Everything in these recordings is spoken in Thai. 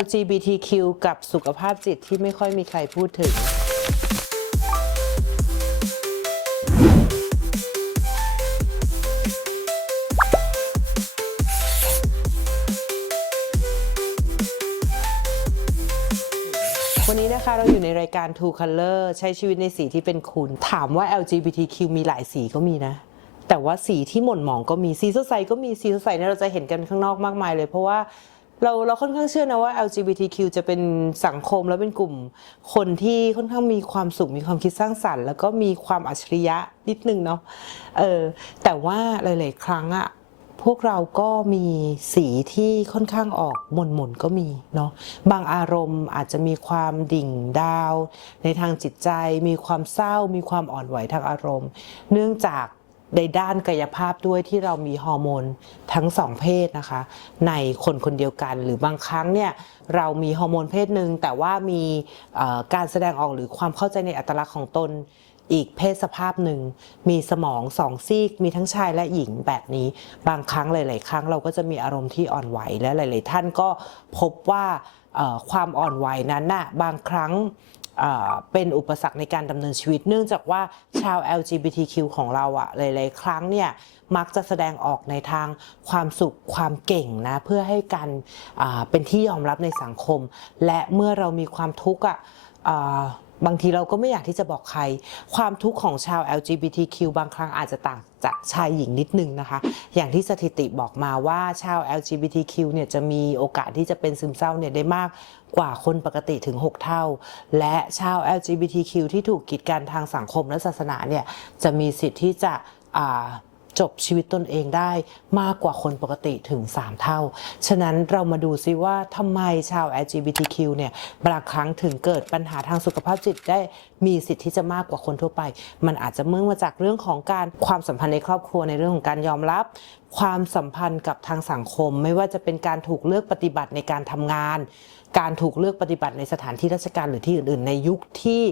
LGBTQ กับสุขภาพจิตที่ไม่ค่อยมีใครพูดถึง วันนี้นะคะเราอยู่ในรายการ Two Color ใช้ชีวิตในสีที่เป็นคุณ ถามว่า LGBTQ มีหลายสีก็มีนะแต่ว่าสีที่หม่นหมองก็มีสีสดใสก็มีสีสดใสเนี่ยเราจะเห็นกันข้างนอกมากมายเลย เพราะว่า เราเราค่อนข้างเชื่อนะว่า LGBTQ จะเป็นสังคมแล้วเป็นกลุ่ม คนที่ค่อนข้างมีความสุขมีความคิดสร้างสรรค์ แล้วก็มีความอัจฉริยะนิดนึงเนาะเออแต่ว่าหลาย ๆ ครั้งอะพวกเราก็มีสีที่ค่อนข้างออกหม่นหม่นๆก็มีเนาะบางอารมณ์อาจจะมีความดิ่งดาว ในทางจิตใจ มีความเศร้า มีความอ่อนไหวทางอารมณ์ เนื่องจาก ในด้านกายภาพด้วยที่เรามีฮอร์โมนทั้งสองเพศนะคะ ในคนคนเดียวกันหรือบางครั้งเนี่ยเรามีฮอร์โมนเพศหนึ่งแต่ว่ามีการแสดงออกหรือความเข้าใจในอัตลักษณ์ของตนอีกเพศสภาพหนึ่ง มีสมองสองซีก มีทั้งชายและหญิงแบบนี้ บางครั้งหลาย ๆ ครั้งเราก็จะมีอารมณ์ที่อ่อนไหวและหลาย ๆ ท่านก็พบว่าความอ่อนไหวนั้นน่ะบางครั้ง เป็นอุปสรรคในการดำเนินชีวิต เนื่องจากว่าชาว LGBTQ ของเราอะหลาย ๆ ครั้งเนี่ยมักจะแสดงออกในทางความสุขความเก่งนะเพื่อให้การเป็นที่ยอมรับในสังคม และเมื่อเรามีความทุกข์อะ บางทีเราก็ไม่อยากที่จะบอกใคร ความทุกข์ของชาว LGBTQ บางครั้งอาจจะต่างจากชายหญิงนิดนึงนะคะ อย่างที่สถิติบอกมาว่าชาว LGBTQ เนี่ยจะมีโอกาสที่จะเป็นซึมเศร้าเนี่ยได้มากกว่าคนปกติถึง 6 เท่า และชาว LGBTQ ที่ถูกกีดกันทางสังคมและศาสนาเนี่ยจะมีสิทธิ์ที่จะ จบชีวิตตนเองได้มากกว่าคนปกติถึง 3 เท่า ฉะนั้นเรามาดูซิว่าทำไมชาว LGBTQ เนี่ยบางครั้งถึงเกิดปัญหาทางสุขภาพจิตได้มีสิทธิ์ที่จะมากกว่าคนทั่วไป มันอาจจะเมื่องมาจากเรื่องของการความสัมพันธ์ในครอบครัวในเรื่องของการยอมรับ ความสัมพันธ์กับทางสังคม ไม่ว่าจะเป็นการถูกเลือกปฏิบัติในการทำงาน การถูกเลือกปฏิบัติในสถานที่ราชการหรือที่อื่น ๆ ในยุคที่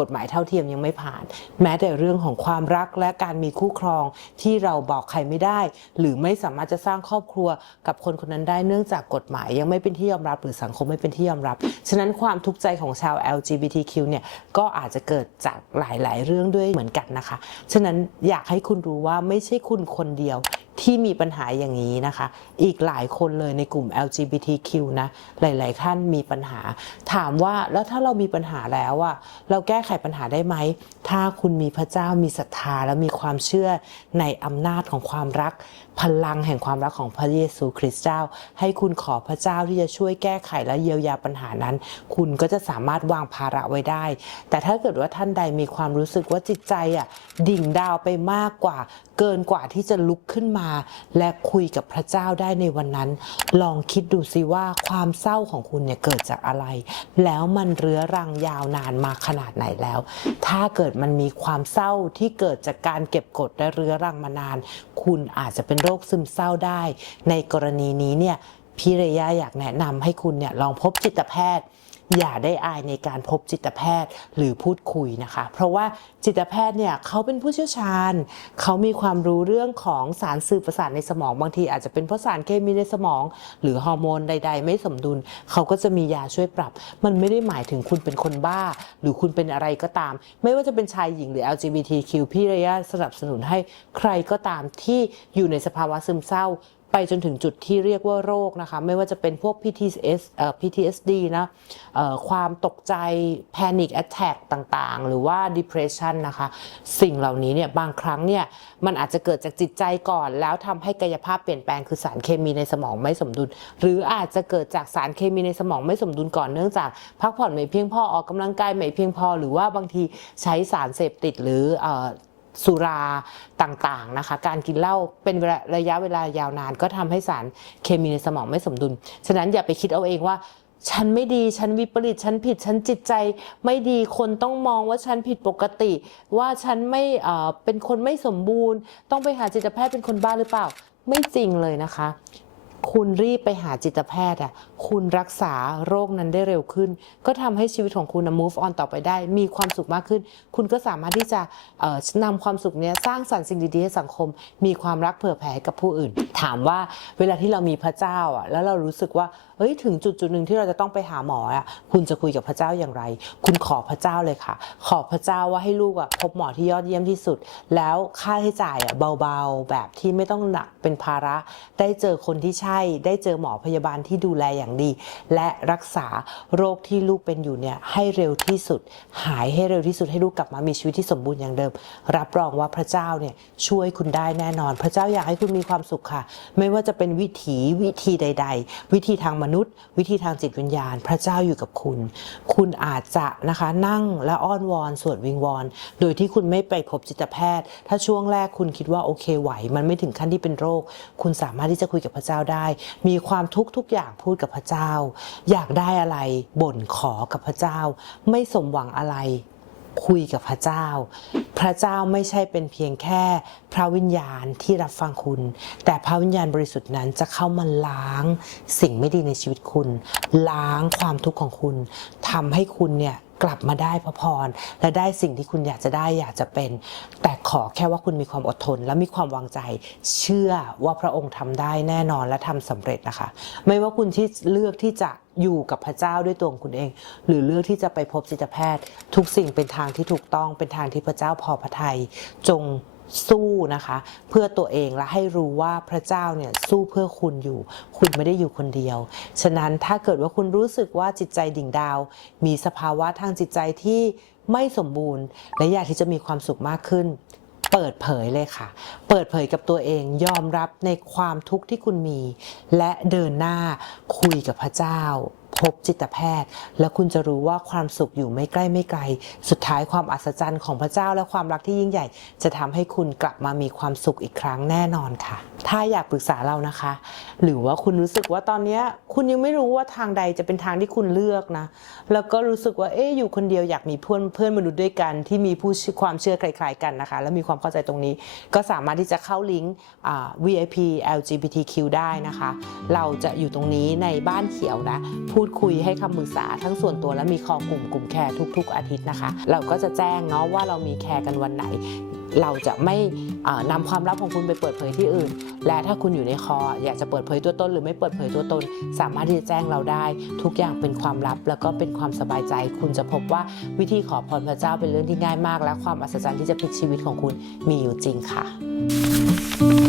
กฎหมายเท่าเทียมยังไม่ผ่าน แม้แต่เรื่องของความรักและการมีคู่ครองที่เราบอกใครไม่ได้ หรือไม่สามารถจะสร้างครอบครัวกับคนคนนั้นได้เนื่องจากกฎหมายยังไม่เป็นที่ยอมรับ หรือสังคมไม่เป็นที่ยอมรับ ฉะนั้นความทุกข์ใจของชาว LGBTQ เนี่ยก็อาจจะเกิดจากหลาย ๆ เรื่องด้วยเหมือนกันนะคะ ฉะนั้นอยากให้คุณรู้ว่าไม่ใช่คุณคนเดียว ที่มีปัญหาอย่างนี้นะคะ อีกหลายคนเลยในกลุ่ม LGBTQ นะ หลาย ๆ ท่านมีปัญหา ถามว่าแล้วถ้าเรามีปัญหาแล้วอะเราแก้ไขปัญหาได้ไหม ถ้าคุณมีพระเจ้ามีศรัทธา และมีความเชื่อในอำนาจของความรักพลังแห่งความรักของพระเยซูคริสต์เจ้า ให้คุณขอพระเจ้าที่จะช่วยแก้ไขและเยียวยาปัญหานั้น คุณก็จะสามารถวางภาระไว้ได้ แต่ถ้าเกิดว่าท่านใดมีความรู้สึกว่าจิตใจอะดิ่งดาวไปมากกว่า เกินกว่าที่จะลุกขึ้นมา และคุยกับพระเจ้าได้ในวันนั้น ลองคิดดูสิว่าความเศร้าของคุณเนี่ยเกิดจากอะไร แล้วมันเรื้อรังยาวนานมาขนาดไหนแล้ว ถ้าเกิดมันมีความเศร้าที่เกิดจากการเก็บกดและเรื้อรังมานาน คุณอาจจะเป็นโรคซึมเศร้าได้ ในกรณีนี้เนี่ยพี่เรย่าอยากแนะนำให้คุณเนี่ยลองพบจิตแพทย์ อย่าได้อายในการพบจิตแพทย์หรือพูดคุยนะคะ เพราะว่าจิตแพทย์เนี่ยเขาเป็นผู้เชี่ยวชาญ เขามีความรู้เรื่องของสารสื่อประสาทในสมองบางทีอาจจะเป็นเพราะสารเคมีในสมอง หรือฮอร์โมนใด ๆ ไม่สมดุล เขาก็จะมียาช่วยปรับ มันไม่ได้หมายถึงคุณเป็นคนบ้า หรือคุณเป็นอะไรก็ตาม ไม่ว่าจะเป็นชายหญิงหรือ LGBTQ พี่ระยะสนับสนุนให้ใครก็ตามที่อยู่ในสภาวะซึมเศร้า ไปจนถึงจุดที่เรียกว่าโรคนะคะ ไม่ว่าจะเป็นพวก PTS เอ่อ PTSD นะเอ่อความตกใจ panic attack ต่างๆ หรือว่า depression นะคะ สิ่งเหล่านี้เนี่ยบางครั้งเนี่ยมันอาจจะเกิดจากจิตใจก่อน แล้วทำให้กายภาพเปลี่ยนแปลงคือสารเคมีในสมองไม่สมดุล หรืออาจจะเกิดจากสารเคมีในสมองไม่สมดุลก่อนเนื่องจาก พักผ่อนไม่เพียงพอออกกำลังกายไม่เพียงพอ หรือว่าบางทีใช้สารเสพติดหรืออ สุราต่างๆนะคะ การกินเหล้าเป็นระยะเวลายาวนาน ก็ทำให้สารเคมีในสมองไม่สมดุล ฉะนั้นอย่าไปคิดเอาเองว่า ฉันไม่ดี ฉันวิปริต ฉันผิด ฉันจิตใจไม่ดี คนต้องมองว่าฉันผิดปกติ ว่าฉันไม่เป็นคนไม่สมบูรณ์ ต้องไปหาจิตแพทย์เป็นคนบ้าหรือเปล่า ไม่จริงเลยนะคะ คุณรีบไปหาจิตแพทย์อะ คุณรักษาโรคนั้นได้เร็วขึ้น ก็ทำให้ชีวิตของคุณนะ move on ต่อไปได้ มีความสุขมากขึ้น คุณก็สามารถที่จะเอ่อนำความสุขนี้สร้างสรรค์สิ่งดีๆให้สังคม มีความรักเผื่อแผ่กับผู้อื่น ถามว่าเวลาที่เรามีพระเจ้าอะแล้วเรารู้สึกว่าเฮ้ยถึงจุดจุดๆหนึ่งที่เราจะต้องไปหาหมออะคุณจะคุยกับพระเจ้าอย่างไร คุณขอพระเจ้าเลยค่ะ ขอพระเจ้าว่าให้ลูกอะพบหมอที่ยอดเยี่ยมที่สุด แล้วค่าใช้จ่ายอะเบาๆ แบบที่ไม่ต้องหนักเป็นภาระ ได้เจอคนที่ใช่ ได้เจอหมอพยาบาลที่ดูแลอย่างดี และรักษาโรคที่ลูกเป็นอยู่เนี่ยให้เร็วที่สุด หายให้เร็วที่สุดให้ลูกกลับมามีชีวิตที่สมบูรณ์อย่างเดิม รับรองว่าพระเจ้าเนี่ยช่วยคุณได้แน่นอน พระเจ้าอยากให้คุณมีความสุขค่ะ ไม่ว่าจะเป็นวิถีวิธีใด ๆ วิธีทางมนุษย์ วิธีทางจิตวิญญาณ พระเจ้าอยู่กับคุณ คุณอาจจะนะคะนั่งและอ้อนวอนสวดวิงวอน โดยที่คุณไม่ไปพบจิตแพทย์ ถ้าช่วงแรกคุณคิดว่าโอเคไหว มันไม่ถึงขั้นที่เป็นโรค คุณสามารถที่จะคุยกับพระเจ้าได้ มีความทุกข์ทุกอย่างพูดกับพระเจ้า อยากได้อะไรบ่นขอกับพระเจ้า ไม่สมหวังอะไรคุยกับพระเจ้า พระเจ้าไม่ใช่เป็นเพียงแค่พระวิญญาณที่รับฟังคุณ แต่พระวิญญาณบริสุทธิ์นั้นจะเข้ามาล้างสิ่งไม่ดีในชีวิตคุณ ล้างความทุกข์ของคุณทำให้คุณเนี่ย กลับมาได้พระพร และได้สิ่งที่คุณอยากจะได้อยากจะเป็น แต่ขอแค่ว่าคุณมีความอดทน และมีความวางใจ เชื่อว่าพระองค์ทำได้แน่นอนและทำสำเร็จนะคะ ไม่ว่าคุณที่เลือกที่จะอยู่กับพระเจ้าด้วยตัวของคุณเอง หรือเลือกที่จะไปพบจิตแพทย์ ทุกสิ่งเป็นทางที่ถูกต้องเป็นทางที่พระเจ้าพอพระทัยจง สู้นะคะ เพื่อตัวเองและให้รู้ว่าพระเจ้าเนี่ยสู้เพื่อคุณอยู่ คุณไม่ได้อยู่คนเดียว ฉะนั้นถ้าเกิดว่าคุณรู้สึกว่าจิตใจดิ่งดาว มีสภาวะทางจิตใจที่ไม่สมบูรณ์ และอยากที่จะมีความสุขมากขึ้นเปิดเผยเลยค่ะ เปิดเผยกับตัวเองยอมรับในความทุกข์ที่คุณมี และเดินหน้าคุยกับพระเจ้า พบจิตแพทย์ แล้วคุณจะรู้ว่าความสุขอยู่ไม่ใกล้ไม่ไกล สุดท้ายความอัศจรรย์ของพระเจ้าและความรักที่ยิ่งใหญ่ จะทำให้คุณกลับมามีความสุขอีกครั้งแน่นอนค่ะ ถ้าอยากปรึกษาเรานะคะ หรือว่าคุณรู้สึกว่าตอนนี้คุณยังไม่รู้ว่าทางใดจะเป็นทางที่คุณเลือกนะ แล้วก็รู้สึกว่าเอ๊อยู่คนเดียวอยากมีเพื่อนเพื่อนมนุษย์ด้วยกันที่มีผู้ความเชื่อคล้ายๆกันนะคะ และมีความเข้าใจตรงนี้ ก็สามารถที่จะเข้าลิงก์ VIP LGBTQ ได้นะคะ เราจะอยู่ตรงนี้ในบ้านเขียวนะพูดคุยให้คำปรึกษาทั้งส่วนตัวและมีคอกลุ่มกลุ่มแคร์ทุก ๆ อาทิตย์นะคะ เราก็จะแจ้งเนาะว่าเรามีแคร์กันวันไหน เราจะไม่อ่านำความลับของคุณไปเปิดเผยที่อื่น และถ้าคุณอยู่ในคอ อยากจะเปิดเผยตัวตน หรือไม่เปิดเผยตัวตน สามารถที่จะแจ้งเราได้ ทุกอย่างเป็นความลับ แล้วก็เป็นความสบายใจ คุณจะพบว่าวิธีขอพรพระเจ้าเป็นเรื่องที่ง่ายมาก และความอัศจรรย์ที่จะพลิกชีวิตของคุณมีอยู่จริงค่ะ